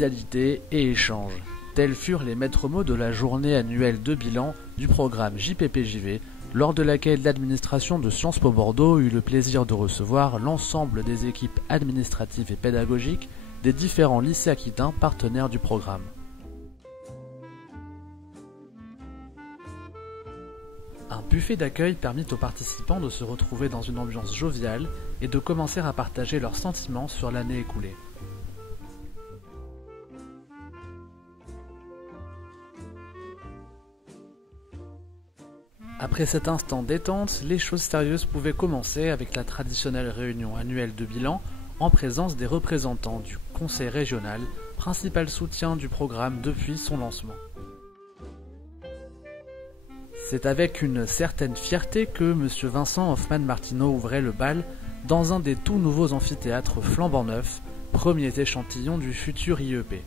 convivialité et échange. Tels furent les maîtres mots de la journée annuelle de bilan du programme JPPJV, lors de laquelle l'administration de Sciences Po Bordeaux eut le plaisir de recevoir l'ensemble des équipes administratives et pédagogiques des différents lycées aquitains partenaires du programme. Un buffet d'accueil permit aux participants de se retrouver dans une ambiance joviale et de commencer à partager leurs sentiments sur l'année écoulée. Après cet instant détente, les choses sérieuses pouvaient commencer avec la traditionnelle réunion annuelle de bilan en présence des représentants du conseil régional, principal soutien du programme depuis son lancement. C'est avec une certaine fierté que M. Vincent Hoffman-Martineau ouvrait le bal dans un des tout nouveaux amphithéâtres flambant neufs, premiers échantillons du futur IEP.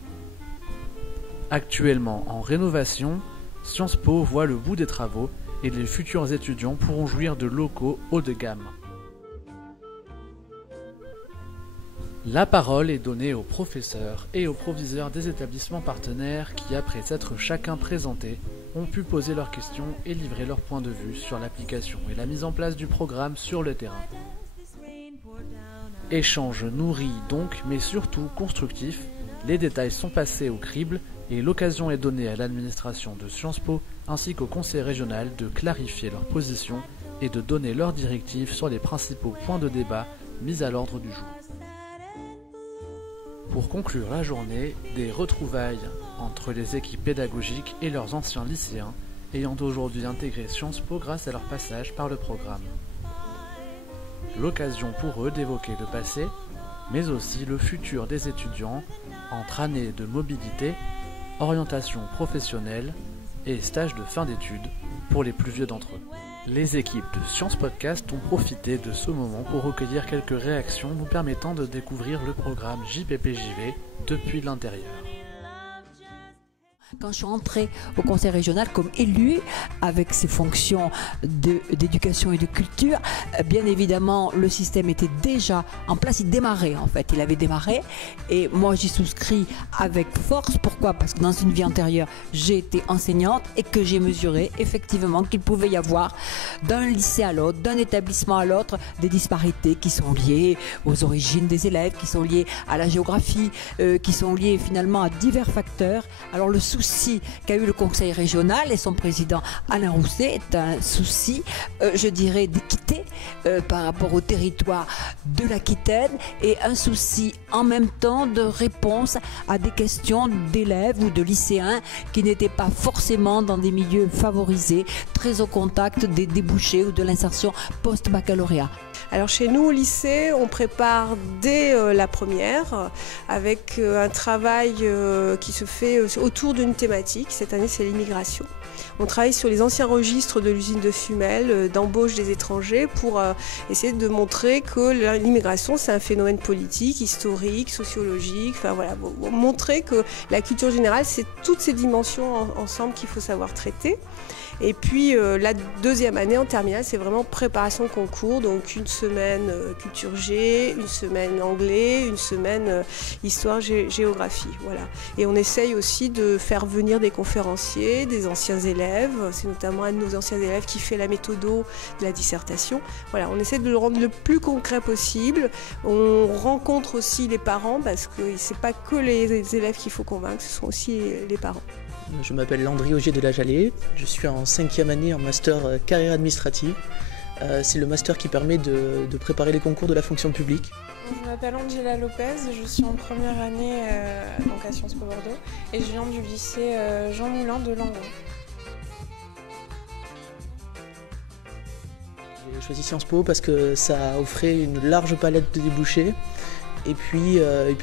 Actuellement en rénovation, Sciences Po voit le bout des travaux et les futurs étudiants pourront jouir de locaux haut de gamme. La parole est donnée aux professeurs et aux proviseurs des établissements partenaires qui, après s'être chacun présentés, ont pu poser leurs questions et livrer leur point de vue sur l'application et la mise en place du programme sur le terrain. Échange nourri donc, mais surtout constructif, les détails sont passés au crible et l'occasion est donnée à l'administration de Sciences Po ainsi qu'au conseil régional de clarifier leurs positions et de donner leurs directives sur les principaux points de débat mis à l'ordre du jour. Pour conclure la journée, des retrouvailles entre les équipes pédagogiques et leurs anciens lycéens ayant aujourd'hui intégré Sciences Po grâce à leur passage par le programme. L'occasion pour eux d'évoquer le passé, mais aussi le futur des étudiants entre années de mobilité, orientation professionnelle et stage de fin d'études pour les plus vieux d'entre eux. Les équipes de Sciences Podcast ont profité de ce moment pour recueillir quelques réactions nous permettant de découvrir le programme JPPJV depuis l'intérieur. Quand je suis entrée au conseil régional comme élue avec ses fonctions d'éducation et de culture, bien évidemment le système était déjà en place, il démarrait en fait, il avait démarré et moi j'y souscris avec force. Pourquoi? Parce que dans une vie antérieure j'ai été enseignante et que j'ai mesuré effectivement qu'il pouvait y avoir d'un lycée à l'autre, d'un établissement à l'autre, des disparités qui sont liées aux origines des élèves, qui sont liées à la géographie, qui sont liées finalement à divers facteurs. Alors le souci qu'a eu le conseil régional et son président Alain Rousset est un souci, je dirais, d'équité par rapport au territoire de l'Aquitaine et un souci en même temps de réponse à des questions d'élèves ou de lycéens qui n'étaient pas forcément dans des milieux favorisés, très au contact des débouchés ou de l'insertion post-baccalauréat. Alors chez nous au lycée, on prépare dès la première avec un travail qui se fait autour d'une thématique. Cette année, c'est l'immigration. On travaille sur les anciens registres de l'usine de Fumel, d'embauche des étrangers pour essayer de montrer que l'immigration, c'est un phénomène politique, historique, sociologique. Enfin voilà, montrer que la culture générale, c'est toutes ces dimensions ensemble qu'il faut savoir traiter. Et puis la deuxième année en terminale, c'est vraiment préparation concours, donc une semaine culture G, une semaine anglais, une semaine histoire, géographie. Voilà. Et on essaye aussi de faire venir des conférenciers, des anciens élèves. C'est notamment un de nos anciens élèves qui fait la méthodo de la dissertation. Voilà, on essaie de le rendre le plus concret possible. On rencontre aussi les parents parce que c'est pas que les élèves qu'il faut convaincre, ce sont aussi les parents. Je m'appelle Landry Augier de la Jalée, je suis en 5e année en master carrière administrative. C'est le master qui permet de préparer les concours de la fonction publique. Je m'appelle Angela Lopez, je suis en première année donc à Sciences Po Bordeaux et je viens du lycée Jean Moulin de Langon. J'ai choisi Sciences Po parce que ça offrait une large palette de débouchés. Et puis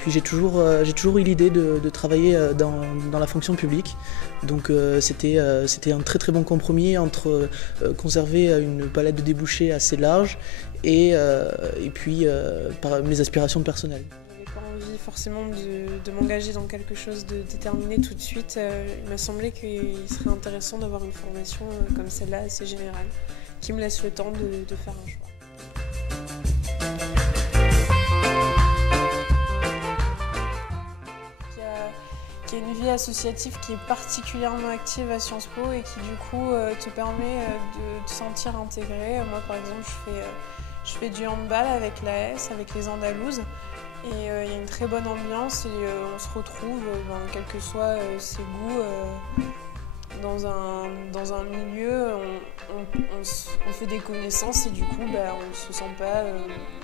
j'ai toujours eu l'idée de travailler dans la fonction publique. Donc c'était un très très bon compromis entre conserver une palette de débouchés assez large et puis par mes aspirations personnelles. J'avais pas envie forcément de m'engager dans quelque chose de déterminé tout de suite. Il m'a semblé qu'il serait intéressant d'avoir une formation comme celle-là assez générale, qui me laisse le temps de faire un choix. une vie associative qui est particulièrement active à Sciences Po et qui du coup te permet de te sentir intégré. Moi par exemple je fais du handball avec l'AS, avec les Andalouses, et il y a une très bonne ambiance et on se retrouve, quels que soient ses goûts, dans un milieu, on fait des connaissances et du coup on ne se sent pas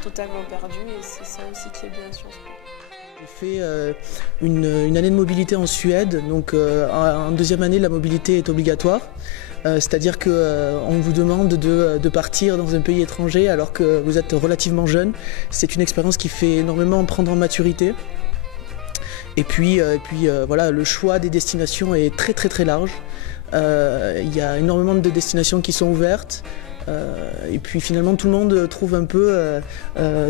totalement perdu, et c'est ça aussi qui est bien à Sciences Po. J'ai fait une année de mobilité en Suède, donc en deuxième année la mobilité est obligatoire, c'est-à-dire qu'on vous demande de partir dans un pays étranger alors que vous êtes relativement jeune. C'est une expérience qui fait énormément prendre en maturité. Et puis voilà, le choix des destinations est très très très large. Il y a énormément de destinations qui sont ouvertes. Et puis finalement tout le monde trouve un peu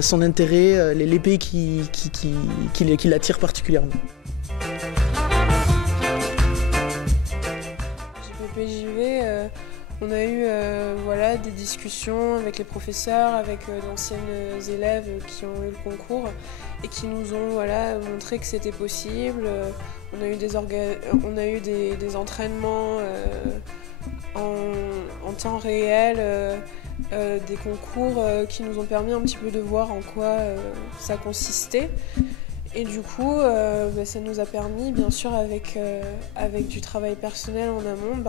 son intérêt, les pays qui l'attirent particulièrement. JPPJV, on a eu des discussions avec les professeurs, avec d'anciennes élèves qui ont eu le concours et qui nous ont montré que c'était possible. On a eu des entraînements en temps réel, des concours qui nous ont permis un petit peu de voir en quoi ça consistait. Et du coup, ça nous a permis, bien sûr, avec du travail personnel en amont,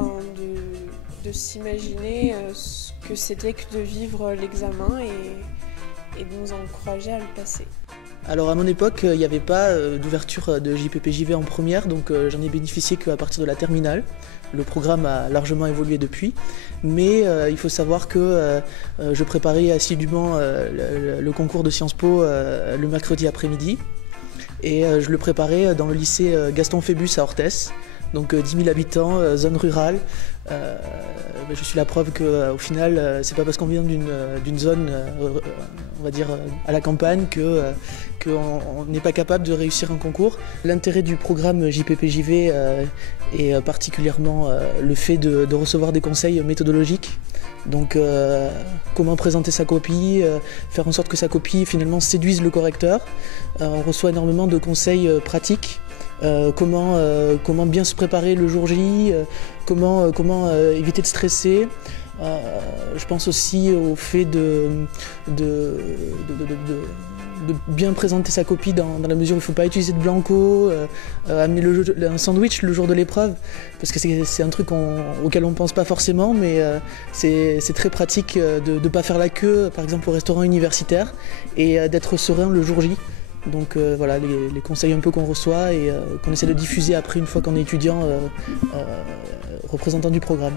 de s'imaginer ce que c'était que de vivre l'examen et de nous encourager à le passer. Alors à mon époque, il n'y avait pas d'ouverture de JPPJV en première, donc j'en ai bénéficié qu'à partir de la terminale. Le programme a largement évolué depuis, mais il faut savoir que je préparais assidûment le concours de Sciences Po le mercredi après-midi, et je le préparais dans le lycée Gaston Phébus à Orthès, donc 10 000 habitants, zone rurale. Je suis la preuve qu'au final, c'est pas parce qu'on vient d'une zone, on va dire, à la campagne qu'on n'est pas capable de réussir un concours. L'intérêt du programme JPPJV est particulièrement le fait de recevoir des conseils méthodologiques. Donc comment présenter sa copie, faire en sorte que sa copie finalement séduise le correcteur. On reçoit énormément de conseils pratiques. Comment bien se préparer le jour J, comment éviter de stresser. Je pense aussi au fait de bien présenter sa copie dans la mesure où il ne faut pas utiliser de blanco, amener un sandwich le jour de l'épreuve, parce que c'est un truc auquel on ne pense pas forcément, mais c'est très pratique de ne pas faire la queue, par exemple au restaurant universitaire, et d'être serein le jour J. Donc voilà les conseils un peu qu'on reçoit et qu'on essaie de diffuser après une fois qu'on est étudiant représentant du programme.